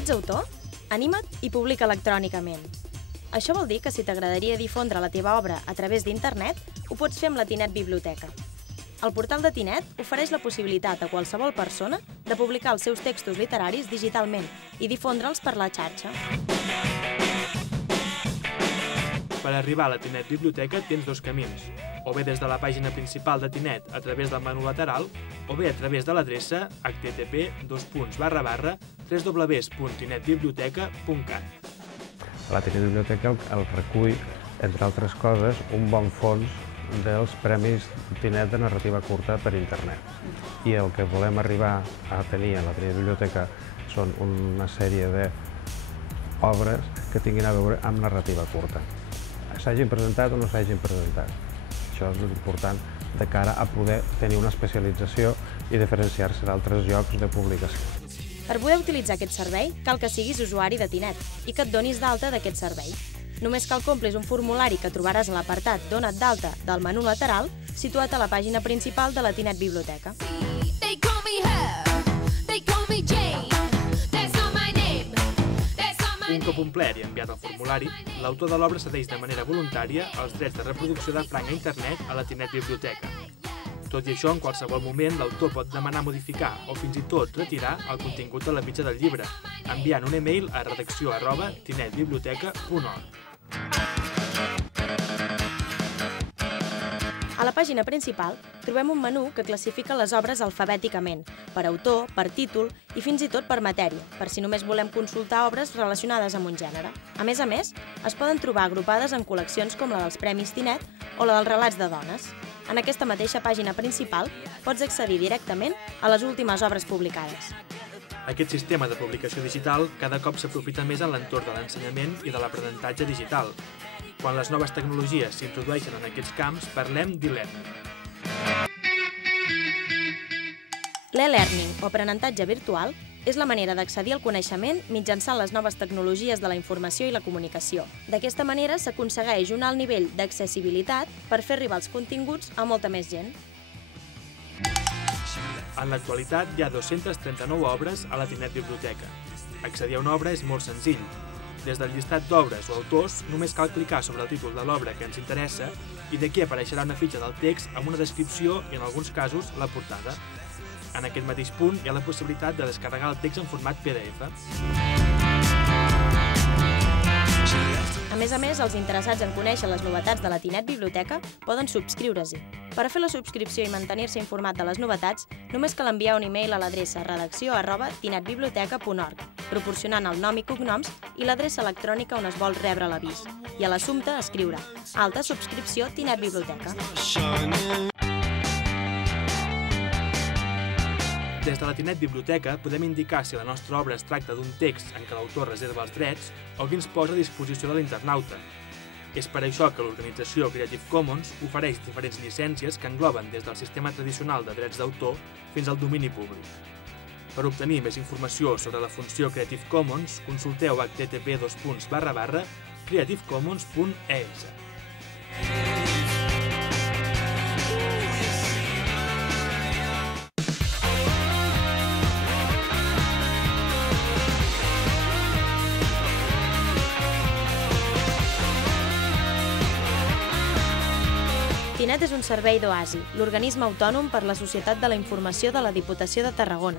Ets autor? Anima't i publica electrònicament. Això vol dir que si t'agradaria difondre la teva obra a través d'internet, ho pots fer amb la Tinet Biblioteca. El portal de Tinet ofereix la possibilitat a qualsevol persona de publicar els seus textos literaris digitalment i difondre'ls per la xarxa. Per arribar a la Tinet Biblioteca tens dos camins, o bé des de la pàgina principal de Tinet a través del menú lateral, o bé a través de l'adreça http://www.tinetbiblioteca.cat. La Tinet Biblioteca el recull, entre altres coses, un bon fons dels Premis Tinet de narrativa curta per internet. I el que volem arribar a tenir a la Tinet Biblioteca són una sèrie d'obres que tinguin a veure amb narrativa curta. S'hagin presentat o no s'hagin presentat. Això és important de cara a poder tenir una especialització i diferenciar-se d'altres llocs de publicació. Per poder utilitzar aquest servei, cal que siguis usuari de Tinet i que et donis d'alta d'aquest servei. Només cal que omplis un formulari que trobaràs a l'apartat Dona't d'alta del menú lateral, situat a la pàgina principal de la Tinet Biblioteca. Un cop omplert i enviat el formulari, l'autor de l'obra cedeix de manera voluntària els drets de reproducció de franc a internet a la Tinet Biblioteca. Tot i això, en qualsevol moment, l'autor pot demanar modificar o fins i tot retirar el contingut de la fitxa del llibre, enviant un e-mail a redacció@tinetbiblioteca.org. A la pàgina principal trobem un menú que classifica les obres alfabèticament, per autor, per títol i fins i tot per matèria, per si només volem consultar obres relacionades amb un gènere. A més, es poden trobar agrupades en col·leccions com la dels Premis Tinet o la dels relats de dones. En aquesta mateixa pàgina principal pots accedir directament a les últimes obres publicades. Aquest sistema de publicació digital cada cop s'aprofita més en l'entorn de l'ensenyament i de l'aprenentatge digital. Quan les noves tecnologies s'introdueixen en aquests camps, parlem d'e-learning. L'e-learning, o aprenentatge virtual, és la manera d'accedir al coneixement mitjançant les noves tecnologies de la informació i la comunicació. D'aquesta manera s'aconsegueix un alt nivell d'accessibilitat per fer arribar els continguts a molta més gent. En l'actualitat hi ha 239 obres a la Tinet Biblioteca. Accedir a una obra és molt senzill. Des del llistat d'obres o autors només cal clicar sobre el títol de l'obra que ens interessa i d'aquí apareixerà una fitxa del text amb una descripció i, en alguns casos, la portada. En aquest mateix punt hi ha la possibilitat de descarregar el text en format PDF. A més, els interessats en conèixer les novetats de la Tinet Biblioteca poden subscriure-s'hi. Per a fer la subscripció i mantenir-se informat de les novetats, només cal enviar un e-mail a l'adreça redacció@tinetbiblioteca.org, proporcionant el nom i cognoms i l'adreça electrònica on es vol rebre l'avís. I a l'assumpte escriure Alta subscripció Tinet Biblioteca. Des de la Tinet Biblioteca podem indicar si la nostra obra es tracta d'un text en què l'autor reserva els drets o que ens posa a disposició de l'internauta. És per això que l'organització Creative Commons ofereix diferents llicències que engloben des del sistema tradicional de drets d'autor fins al domini públic. Per obtenir més informació sobre la funció Creative Commons, consulteu http://creativecommons.es. Tinet és un servei d'Oasi, l'organisme autònom per la Societat de la Informació de la Diputació de Tarragona.